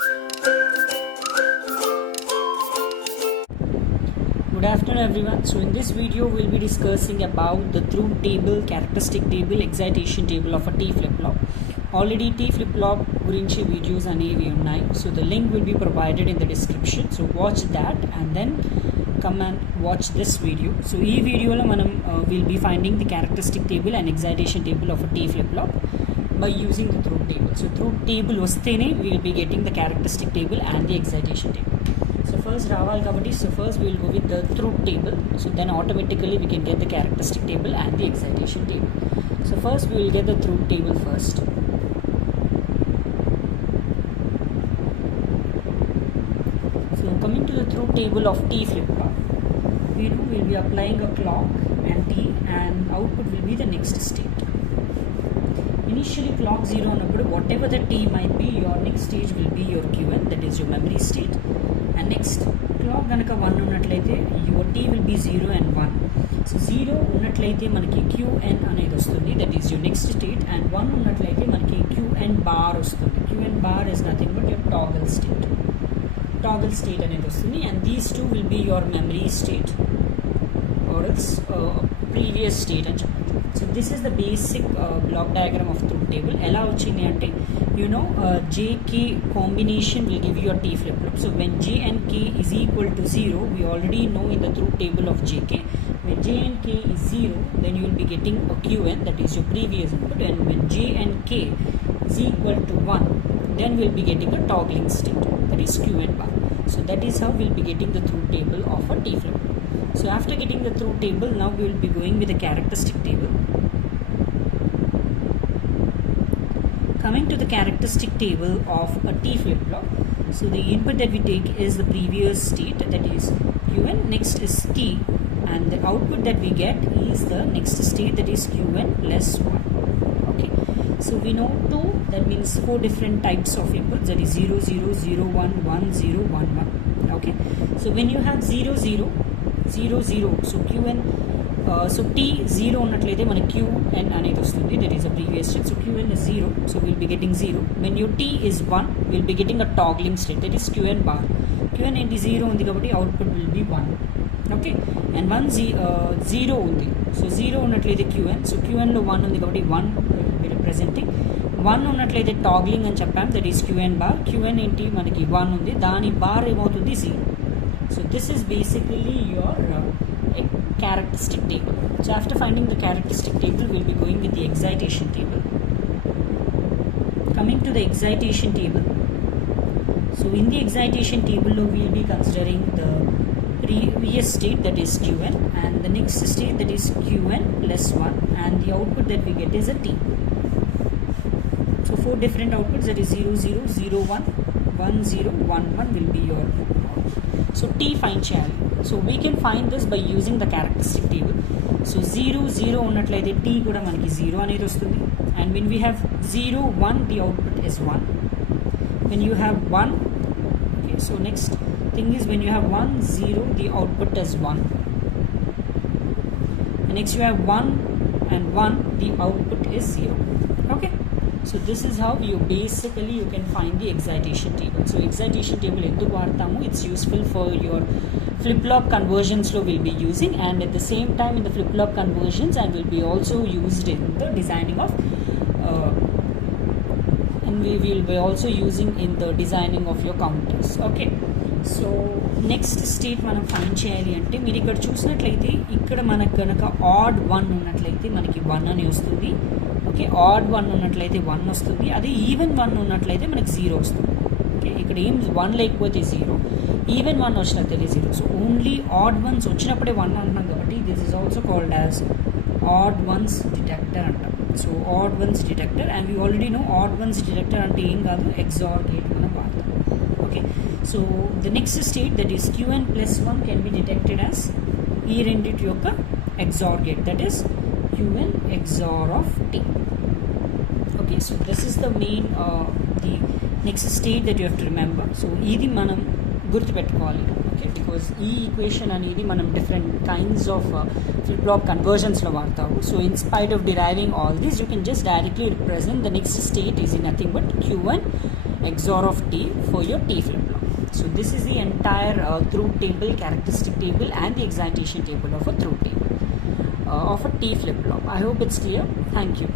Good afternoon everyone. So in this video we'll be discussing about the truth table, characteristic table, excitation table of a T flip-flop. Already T flip-flop gurinchi videos అనేవి ఉన్నాయి. So the link will be provided in the description. So watch that and then come and watch this video. So ఈ వీడియోలో మనం we'll be finding the characteristic table and excitation table of a T flip-flop by using the truth table. So truth table వస్తేనే we'll be getting the characteristic table and the excitation table. So first రావాలి కాబట్టి so first we will go with the truth table. So then automatically we can get the characteristic table and the excitation table. So first we will get the truth table first. So coming to the truth table of T flip-flop, we know we will be applying a clock and T and output will be the next state. Initially clock 0 ఉన్నప్పుడు whatever the T might be, your next stage will be your Qn, that is your memory state. And next clock గనక 1 ఉన్నట్లయితే your T will be 0 and 1. So 0 ఉన్నట్లయితే మనకి Qn అనేది వస్తుంది, that is your next state. And 1 ఉన్నట్లయితే మనకి Qn bar వస్తుంది. Qn bar is nothing but your toggle state అనేది వస్తుంది. And these two will be your memory state or else previous state అని చెప్పచ్చు. So this is the basic block diagram of truth table. ఎలా వచ్చింది అంటే JK combination will give you a T flip-flop. So when J and K is equal to 0, we already know in the truth table of JK, when J and K is 0, then you will be getting a Qn, that is your previous input. And when J and K is equal to 1, then we will be getting a toggling state, that is Qn bar. So that is how we will be getting the truth table of a T flip-flop. So after getting the truth table, now we will be going with the characteristic table. Coming to the characteristic table of a T flip-flop, so the input that we take is the previous state, that is Qn, next is T, and the output that we get is the next state, that is Qn plus 1. Okay, so we know 2, that means 4 different types of inputs, that is 0 0 0 1 1 0 1 1. Okay, so when you have 0 0 0 0, so Qn so T 0 ఉన్నట్లయితే మన Qn అనేది వస్తుంది, that is a previous state. So Qn is 0, so we'll be getting 0. When your T is 1, we'll be getting a toggling state, that is Qn bar. Qn ఏంటి 0 ఉంది కాబట్టి output will be 1. Okay, and 1 0 ఉంది, so 0 ఉన్నట్లయితే Qn, so Qn లో 1 ఉంది కాబట్టి 1 will be representing. 1 ఉన్నట్లయితే toggling అని చెప్పాం, that is Qn bar. Qn ఏంటి మనకి 1 ఉంది, దాని బార్ ఏమవుతుంది 0. So this is basically your characteristic table. So after finding the characteristic table, we'll be going with the excitation table. Coming to the excitation table, so in the excitation table we'll be considering the previous state, that is Qn, and the next state, that is Qn plus 1, and the output that we get is a T. So 4 different outputs, that is 0 0 0 1 1 0 1 1 will be your output. So T find channel. So we can find this by using the characteristic table. So 0 0 ఉన్నట్లయితే T కూడా మనకి 0 అనేది వస్తుంది. And when we have 0 1, the output is 1. When you have 1, okay, so next thing is when you have 1 0, the output is 1. And next you have 1 and 1, the output is 0. Okay, so this is how you can find the excitation table. So excitation table ఎందుకు వాడతాము, it's useful for your flip-flop conversions lo will be using, and at the same time in the flip-flop conversions and will be also used in the designing of and we will be also using in the designing of your counters. Okay, so next state మనం find చేయాలి అంటే మీరు ఇక్కడ చూసినట్లయితే ఇక్కడ మనకు కనుక add 1 ఉన్నట్లయితే మనకి 1 అని వస్తుంది. ఓకే, ఆడ్ 1 ఉన్నట్లయితే 1 వస్తుంది, అదే ఈవెన్ 1 ఉన్నట్లయితే మనకి 0 వస్తుంది. ఓకే, ఇక్కడ ఏం 1 లేకపోతే 0, ఈవెన్ 1 వచ్చినట్లయితే 0. సో ఓన్లీ ఆడ్ వన్స్ వచ్చినప్పుడే 1 అంటున్నాం కాబట్టి this is also called as odd ones detector అంటాం. So odd ones detector, and we already know odd ones detector అంటే ఏం కాదు, XOR గేట్ మనం వాడతాం. Okay, so the next state, that is Qn plus 1 can be detected as ఈ రెండింటి యొక్క XOR gate, that is Qn XOR of T. Okay, so this is the main the next state that you have to remember. So ఇది మనం గుర్తుపెట్టుకోవాలి. Okay, because ఈ equation అనేది మనం different kinds of flip-flop conversions-లో వాడతాము. So in spite of deriving all this, you can just directly represent the next state is nothing but Qn XOR of T for your T flip-flop. So this is the entire truth table, characteristic table and the excitation table of a truth table of a T flip-flop. I hope it's clear. Thank you.